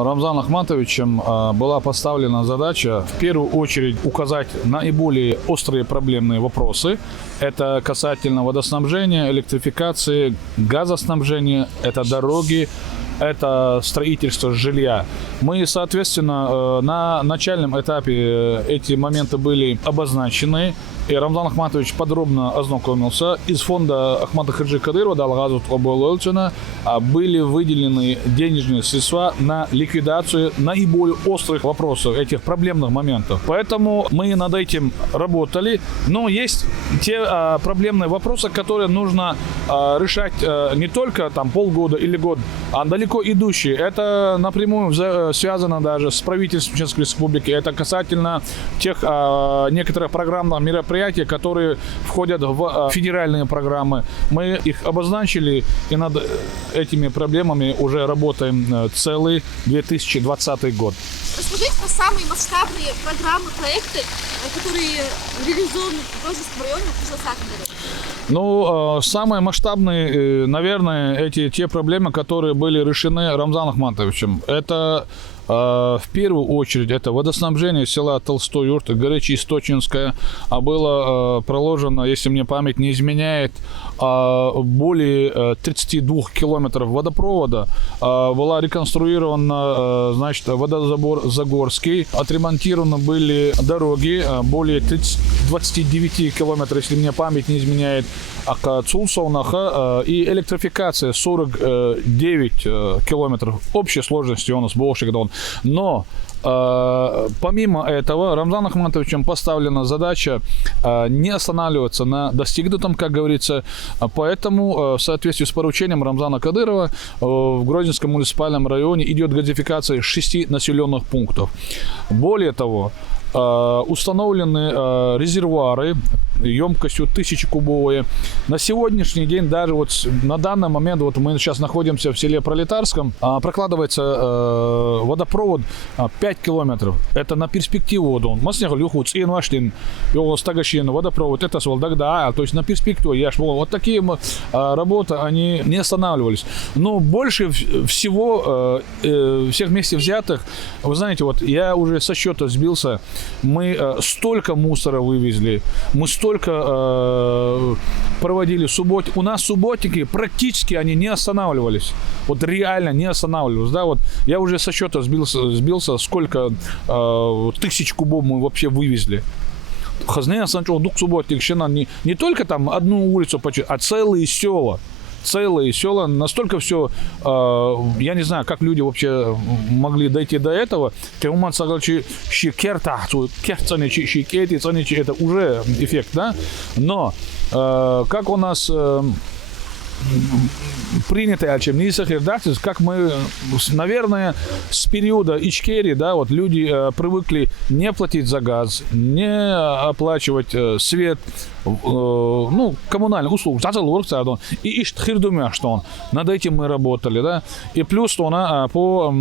Рамзаном Ахматовичем была поставлена задача в первую очередь указать наиболее острые проблемные вопросы. Это касательно водоснабжения, электрификации, газоснабжения, это дороги, это строительство жилья. Мы, соответственно, на начальном этапе эти моменты были обозначены. И Рамзан Ахматович подробно ознакомился. Из фонда Ахмата Хаджи Кадырова Далгазут Оболольцина были выделены денежные средства на ликвидацию наиболее острых вопросов, этих проблемных моментов. Поэтому мы над этим работали. Но есть те проблемные вопросы, которые нужно решать не только там полгода или год, а далеко идущие. Это напрямую связано даже с правительством Чеченской Республики. Это касательно тех некоторых программных мероприятий, которые входят в федеральные программы. Мы их обозначили и над этими проблемами уже работаем целый 2020 год. Расскажите про самые масштабные программы, проекты, которые реализованы в Грозинском районе в Кызылсакындере. Ну, самые масштабные, наверное, те проблемы, которые были решены Рамзаном Ахматовичем. Это в первую очередь это водоснабжение села Толстой Юрт, Горячеисточинское, было проложено, если мне память не изменяет, более 32 километров водопровода. Была реконструирована, значит, водозабор Загорский, отремонтированы были дороги, более 29 километров, если мне память не изменяет, Цулсаунаха, и электрификация 49 километров общей сложности у нас больше. Но помимо этого Рамзаном Ахматовичем поставлена задача не останавливаться на достигнутом, как говорится. Поэтому в соответствии с поручением Рамзана Кадырова в Грозинском муниципальном районе идет газификация 6 населенных пунктов. Более того, установлены резервуары емкостью 1000-кубовые. На сегодняшний день, даже вот на данный момент, вот мы сейчас находимся в селе Пролетарском, прокладывается водопровод 5 километров. Это на перспективу. Водопровод, это Свалдагда, то есть на перспективу. Вот такие работы, они не останавливались. Но больше всего, всех вместе взятых, вы знаете, вот я уже со счета сбился, мы столько мусора вывезли, мы столько проводили субботы. У нас субботники практически они не останавливались. Вот реально не останавливались. Да, вот я уже со счета сбился, сколько тысяч кубов мы вообще вывезли. Хазне Санчо дух субботник не только там одну улицу, а целые села. Целые села, настолько все, я не знаю, как люди вообще могли дойти до этого. Это уже эффект, да? Но как у нас принято, как мы, наверное, с периода Ичкерии, да, вот люди привыкли не платить за газ, не оплачивать свет, ну, коммунальные услуги, и что над этим мы работали, да, и плюс что по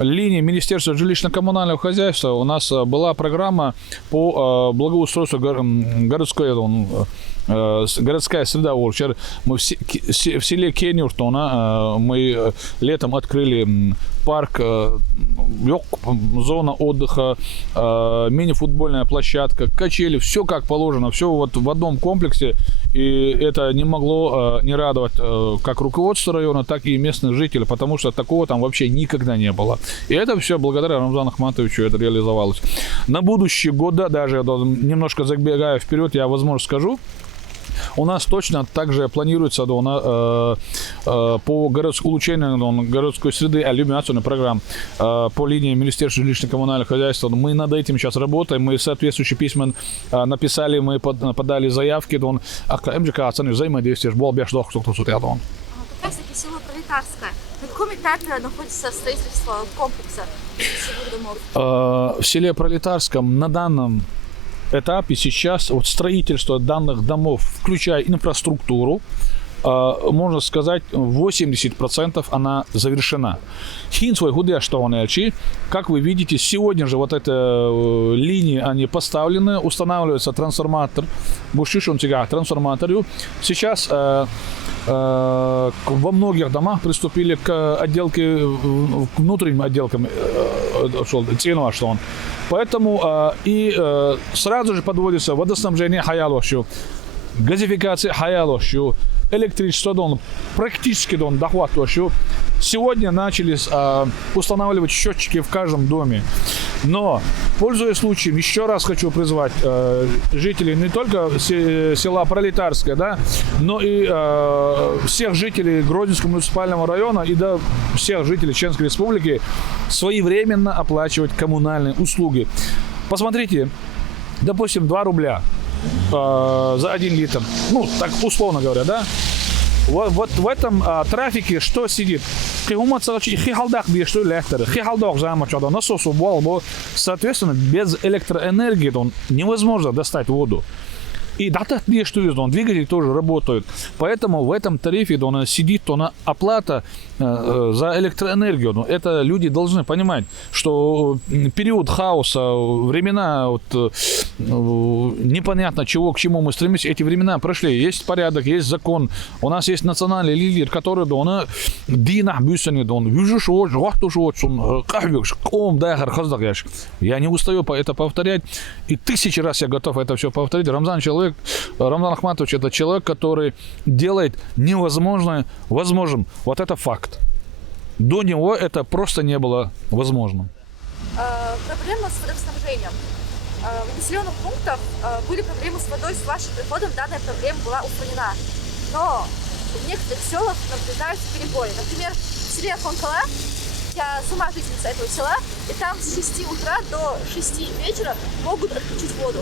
линии Министерства жилищно-коммунального хозяйства у нас была программа по благоустройству городская среда. Мы в селе Кенюртона мы летом открыли парк, зона отдыха, мини-футбольная площадка, качели, все как положено, все вот в одном комплексе. И это не могло не радовать как руководство района, так и местных жителей, потому что такого там вообще никогда не было. И это все благодаря Рамзану Ахматовичу это реализовалось. На будущий год, да, даже немножко забегая вперед, я, возможно, скажу, у нас точно также планируется по улучшению городской среды иллюминационной программ по линии Министерства жилищно-коммунального хозяйства. Мы над этим сейчас работаем. Мы соответствующие письма написали, мы подали заявки. МЖК взаимодействие. Как раз таки село Пролетарское. На каком этапе находится строительство комплекса жилых домов? В селе Пролетарском на данном этапе сейчас вот строительство данных домов, включая инфраструктуру, можно сказать, 80% она завершена. Как вы видите, сегодня же вот эти линии, они поставлены, устанавливается трансформатор. Сейчас во многих домах приступили к отделке, к внутренним отделкам цену, что он. Поэтому сразу же подводится водоснабжение хаялощу, газификация хаялощу, электричество дон, практически дон дохватывающего. Сегодня начали устанавливать счетчики в каждом доме. Но, пользуясь случаем, еще раз хочу призвать жителей не только села Пролетарское, да, но и всех жителей Гродненского муниципального района и до всех жителей Чеченской Республики своевременно оплачивать коммунальные услуги. Посмотрите, допустим, 2 рубля за 1 литр, ну, так условно говоря, да, вот в этом трафике что сидит? Соответственно, без электроэнергии невозможно достать воду. И двигатели тоже работают. Поэтому в этом тарифе сидит оплата за электроэнергию. Это люди должны понимать, что период хаоса, времена непонятно чего, к чему мы стремимся, эти времена прошли. Есть порядок, есть закон. У нас есть национальный лидер, который я не устаю это повторять. И 1000 раз я готов это все повторить. Рамзан Ахматович — это человек, который делает невозможное возможным. Вот это факт. До него это просто не было возможным. Проблема с водоснабжением. В населенных пунктах были проблемы с водой. С вашим приходом данная проблема была устранена. Но в некоторых селах наблюдаются перебои. Например, в селе Хонкала, я сама жительница этого села, и там с 6 утра до 6 вечера могут отключить воду.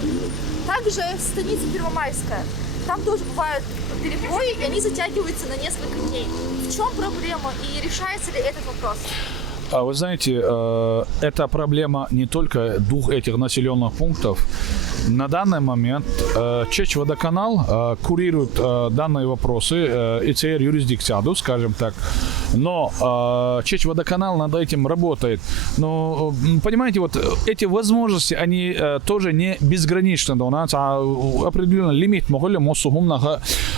Также станица Первомайская. Там тоже бывают перебои, и они затягиваются на несколько дней. В чем проблема и решается ли этот вопрос? Вы знаете, это проблема не только 2 этих населенных пунктов. На данный момент Чечводоканал курирует данные вопросы, ИЦР юрисдикцию, скажем так. Но Чечводоканал над этим работает. Но, понимаете, вот эти возможности, они тоже не безграничны. У нас определенный лимит.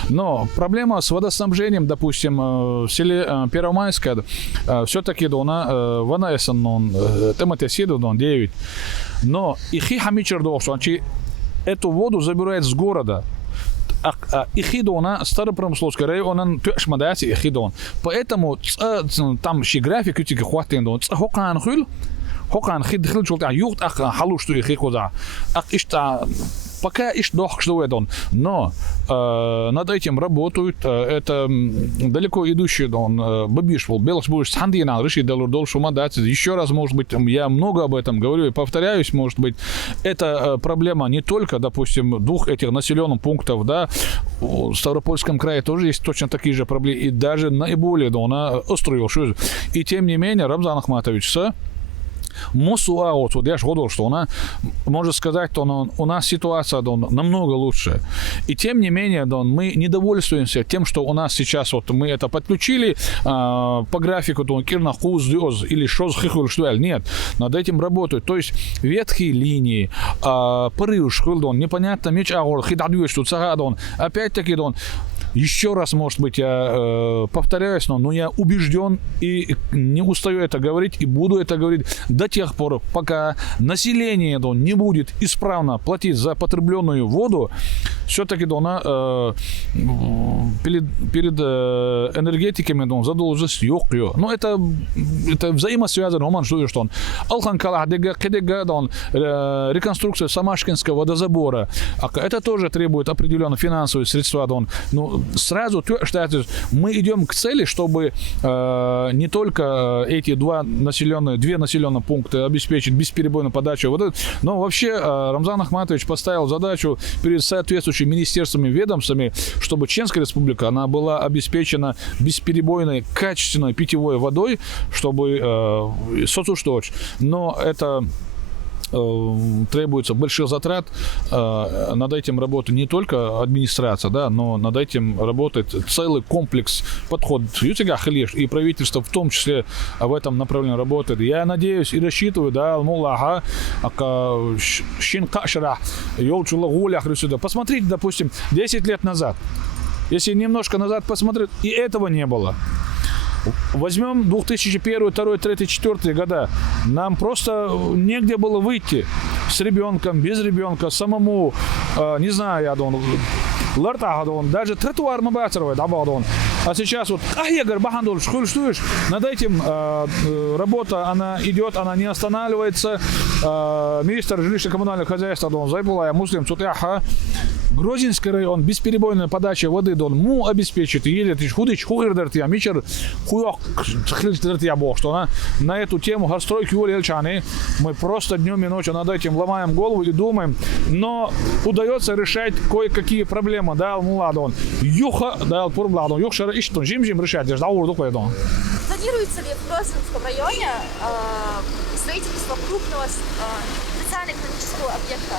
Но проблема с водоснабжением, допустим, в селе Первомайское, все-таки вона тематесиду 9. Но ихи хамичер эту воду забирает с города. Ихидона, Старопромысловский район, Тюшмадати, Ихидон. Поэтому там ще график, ютики хватен, Хоқан хид хил юхт халушту ихи коза. Пока что это. Но над этим работают. Это далеко идущий бабишвал. Белсбург Хандина решит дольше дать. Еще раз, может быть, я много об этом говорю и повторяюсь, может быть, это проблема не только, допустим, 2 этих населенных пунктов, да, в Ставропольском крае тоже есть точно такие же проблемы, и даже наиболее острые. И тем не менее, Рамзан Ахматович, вот я же говорил, что можно сказать, что у нас ситуация намного лучше. И тем не менее, мы не довольствуемся тем, что у нас сейчас мы это подключили по графику или что-то. Нет, над этим работают. То есть ветхие линии, порыв, непонятно, опять-таки, еще раз, может быть, я повторяюсь, но я убежден и не устаю это говорить, и буду это говорить до тех пор, пока население не будет исправно платить за потребленную воду, все-таки перед энергетиками задолженность ёкıyor. Но это взаимосвязано. Алханкала, реконструкция Самашкинского водозабора. Это тоже требует определенных финансовых средств. Сразу мы идем к цели, чтобы не только эти 2 населенных пункта обеспечить бесперебойную подачу воды, но вообще Рамзан Ахматович поставил задачу перед соответствующими министерствами, ведомствами, чтобы Чеченская Республика она была обеспечена бесперебойной, качественной питьевой водой, чтобы но это требуется больших затрат. Над этим работает не только администрация, да, но над этим работает целый комплекс подходов. И правительство в том числе в этом направлении работает. Я надеюсь и рассчитываю, да, посмотрите, допустим, 10 лет назад Если немножко назад посмотреть, и этого не было. Возьмем 2001, 2002, 2003, 2004 года. Нам просто негде было выйти с ребенком, без ребенка, самому, не знаю, я думаю, даже тротуар мабацировать, а сейчас вот, над этим работа, она идет, она не останавливается. Министр жилищно-коммунального хозяйства, Зайбулая, муслим, Цутяха, Грозинский район, бесперебойная подача воды, му обеспечит, едет, что на эту тему горстройки Ульяльчаны мы просто днем и ночью над этим ломаем голову и думаем, но удается решать кое-какие проблемы, да, муладон, юха, да, пурбладон, юхшара иштон, жим решать, да, урду поедон. Планируется ли в Грозинском районе строительство крупного социально-экономического объекта?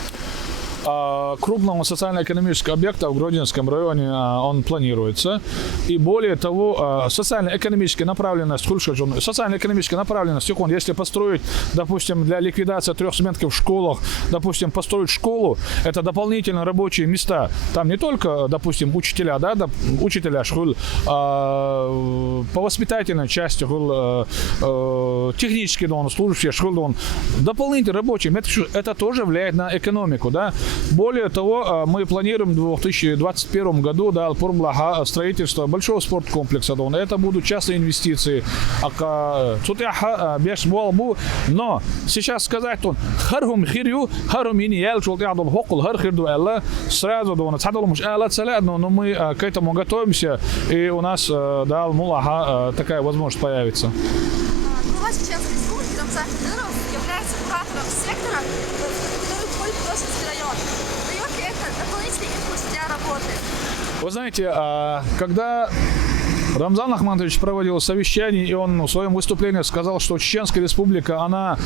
Крупного социально-экономического объекта в Грозинском районе он планируется. И более того, социально-экономическая направленность, социально-экономическая направленность, если построить, допустим, для ликвидации трехсменки в школах, допустим, построить школу, это дополнительно рабочие места. Там не только, допустим, учителя, да, учителя, по воспитательной части, технические служащие, дополнительно рабочие. Это тоже влияет на экономику, да. Более того, мы планируем в 2021 году, да, строительство большого спорткомплекса. Это будут частные инвестиции. Но сейчас сказать, сразу, но мы к этому готовимся, и у нас, да, такая возможность появится. Глава Чеченской республики Рамзан Кадыров является куратором сектора, в который входит Грозинский район. Дает ли это дополнительный импульс для работы? Вы знаете, когда Рамзан Ахматович проводил совещание, и он в своем выступлении сказал, что Чеченская республика, она,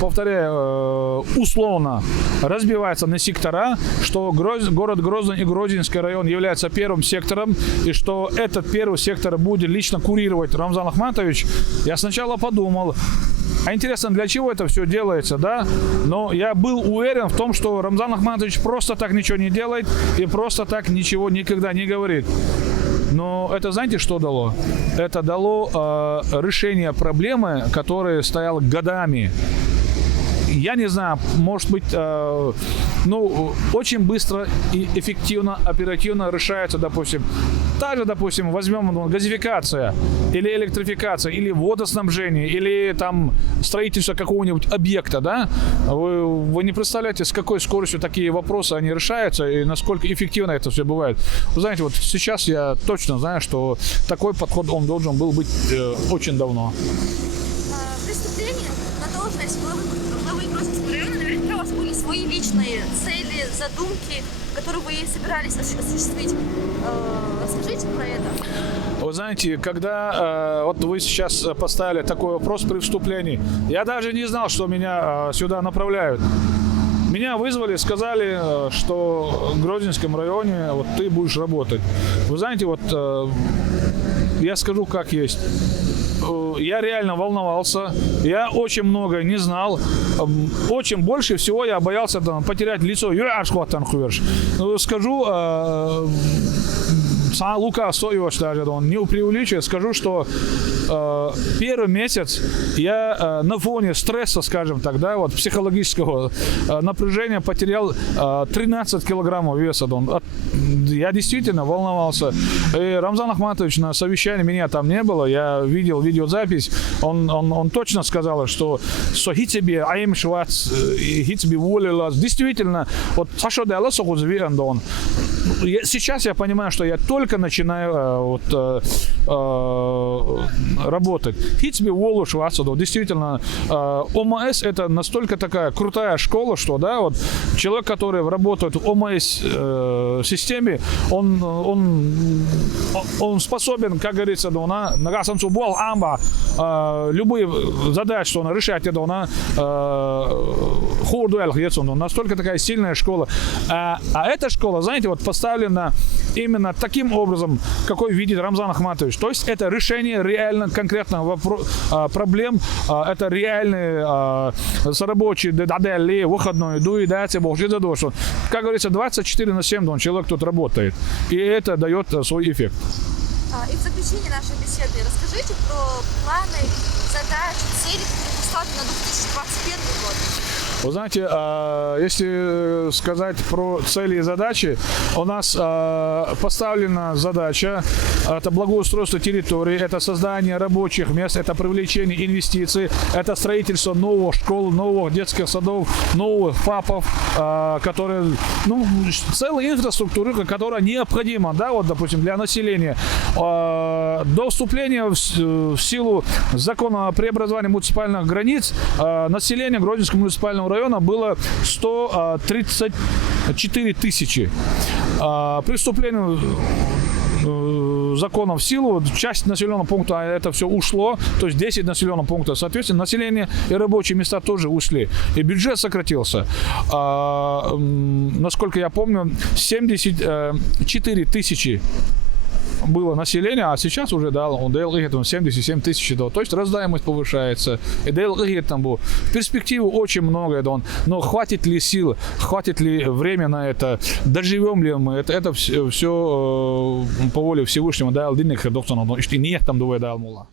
повторяю, условно разбивается на сектора, что город Грозный и Грозинский район являются первым сектором, и что этот первый сектор будет лично курировать Рамзан Ахматович, я сначала подумал, а интересно, для чего это все делается, да? Но я был уверен в том, что Рамзан Ахматович просто так ничего не делает и просто так ничего никогда не говорит. Но это, знаете, что дало? Это дало решение проблемы, которая стояла годами. Я не знаю, может быть, очень быстро и эффективно, оперативно решается, допустим, возьмем газификация, или электрификация, или водоснабжение, или там строительство какого-нибудь объекта, да? Вы не представляете, с какой скоростью такие вопросы они решаются и насколько эффективно это все бывает. Вы знаете, вот сейчас я точно знаю, что такой подход, он должен был быть очень давно. Преступление на должность главы Грозинского района, наверняка у вас были свои личные цели, задумки, которые вы собирались осуществить. Расскажите про это. Вы знаете, когда вот вы сейчас поставили такой вопрос при вступлении, я даже не знал, что меня сюда направляют. Меня вызвали, сказали, что в Грозинском районе вот ты будешь работать. Вы знаете, вот я скажу как есть. Я реально волновался, я очень много не знал, очень больше всего я боялся потерять лицо. Скажу, Лука Соевич даже, он не преувеличивает, скажу, что первый месяц я на фоне стресса, скажем так, да, вот психологического напряжения потерял 13 килограммов веса. Я действительно волновался. И Рамзан Ахматович на совещании, меня там не было, я видел видеозапись, он точно сказал, что хитсебе аим швац, хитсебе волилас. Действительно, вот Саша Делас он. Сейчас я понимаю, что я только начинаю работать. Хитсби Волу Шварцедов. Действительно, ОМС это настолько такая крутая школа, что да, вот человек, который работает в ОМС системе, он способен, как говорится, на любые задачи, что он решает, это настолько такая сильная школа. А эта школа, знаете, вот по поставлена именно таким образом, какой видит Рамзан Ахматович. То есть это решение реально конкретных проблем, это реальные рабочие дадели, выходной, дуидация, божья задушь. Как говорится, 24/7 человек тут работает. И это дает свой эффект. И в заключение нашей беседы расскажите про планы, задачи, цели, которые поставлены на 2021 год. Вы знаете, если сказать про цели и задачи, у нас поставлена задача, это благоустройство территории, это создание рабочих мест, это привлечение инвестиций, это строительство новых школ, новых детских садов, новых ФАПов, которые, целая инфраструктура, которая необходима, да, вот, допустим, для населения. До вступления в силу закона о преобразовании муниципальных границ население Гродненского муниципального района было 134 тысячи. При вступлении закона в силу, часть населенного пункта это все ушло, то есть 10 населенных пунктов, соответственно, население и рабочие места тоже ушли. И бюджет сократился. Насколько я помню, 74 тысячи было население, а сейчас уже дал 77 тысяч. То есть раздаемость повышается. И там было. В перспективу очень много. Но хватит ли сил, хватит ли время на это, доживем ли мы, это все по воле Всевышнего. Дал денег, доктор, но и нет там, думаю, дал мула.